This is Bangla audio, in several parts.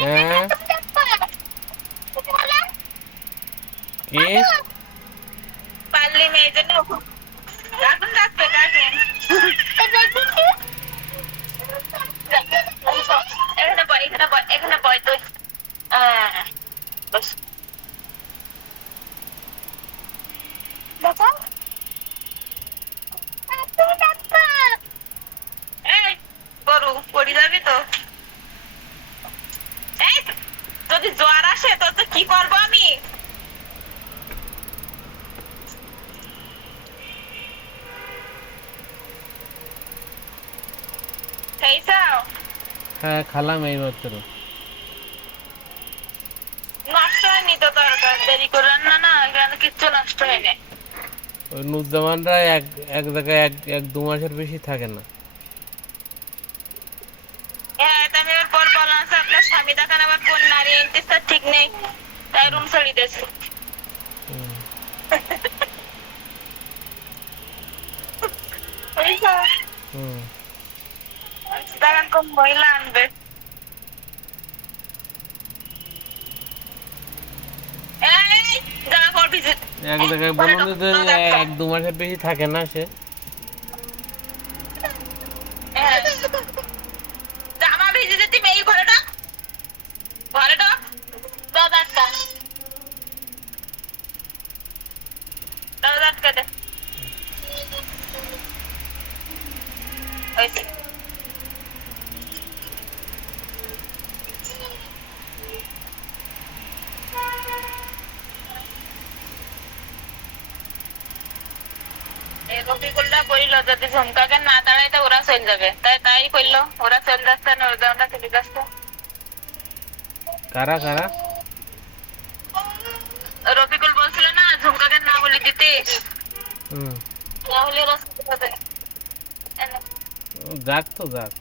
হ্যাঁ কি পারলি মেয়ে জন্য রাখুন রাখবে রাখেন এখানে বয় এখানে বয় এখানে বয় তুই বস দেখো এই গরু পড়ে যাবি তো এই যদি জ্বর আসে তো তো কি করবো আমি খাইছাও হ্যাঁ খালাম এই মাত্র নষ্ট হয়নি তো তরকার দেরি করলেন না না এখানে কিচ্ছু নষ্ট হয়নি ওই নুরজামানরা এক এক জায়গায় এক দু মাসের বেশি থাকে না। হ্যাঁ আমি এর পর বললাম আছে আপনার স্বামী দেখান আবার কোন নারী এনতেছে ঠিক নেই তাই রুম ছাড়ি দিয়েছে হুম, হুম। দেখান কোন মহিলা আনবে এই জামা কাপড় ভিজে এক জায়গায় বলুন যে এক দু মাসের বেশি থাকে না সে। জামা ভিজে যেতে মেয়ে ঘরে ঢোক ঘরে ঢোক দরজা আটকা দরজা আটকা দে হয়েছে রফিকুল্লাহ কইল যদি ঝুমকাকে না দাঁড়াইতে ওরা চলে যাবে তাই তাই কইলো ওরা চলে যাচ্ছে না ওরা চলে যাচ্ছে কারা কারা? রফিকুল বলছিল না ঝুমকাকে না বলে দিতে হুম, তাহলে ওরা চলে যাবে যাক তো যাক।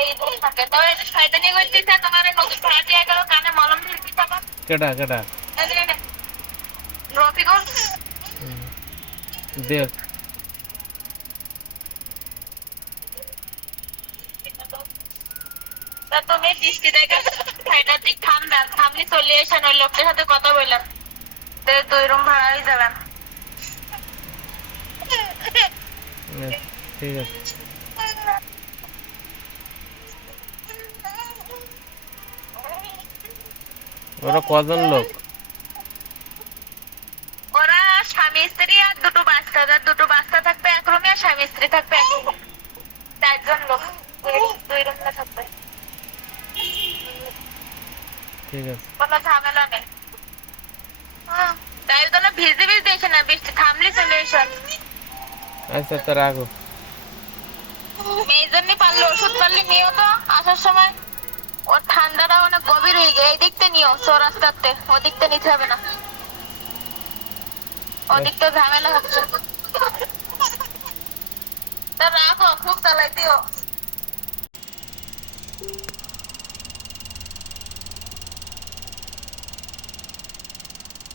এই তো থাকে তবে এই যে শয়তানি করতেছে তোমার এই নতুন ভাড়া দিয়ে গেল কানে মলম দিয়ে দিতে হবে কেডা কেডা? রফিকুল হুম, দেখ তা তুমি দৃষ্টি দেখে ভাইটার দিক থামবেন থামলে চলে এসেন ওই লোকটার সাথে কথা বললাম তো 2 রুম ভাড়া হয়ে যাবেন ঠিক আছে। ওরা কজন লোক? ওরা স্বামী স্ত্রী আর দুটো বাচ্চা যার দুটো বাচ্চা থাকবে এক রুমে আর স্বামী স্ত্রী থাকবে এক রুমে 4 জন লোক 2 রুমে থাকবে ঠিক আছে। কোনো ঝামেলা নেই তাই তো না ভিজে ভিজে এসে না বৃষ্টি থামলে চলে এসে আচ্ছা তো রাখো। মেয়ের জন্য পারলে ওষুধ পারলে নিও তো আসার সময় ওর ঠান্ডাটা অনেক গভীর হয়ে গেছে এই দিকতে নিও চৌরাস্তাতে ওদিকতে নিতে হবে না ওদিকতে ঝামেলা হচ্ছে তা রাখো খুব চালাই দিও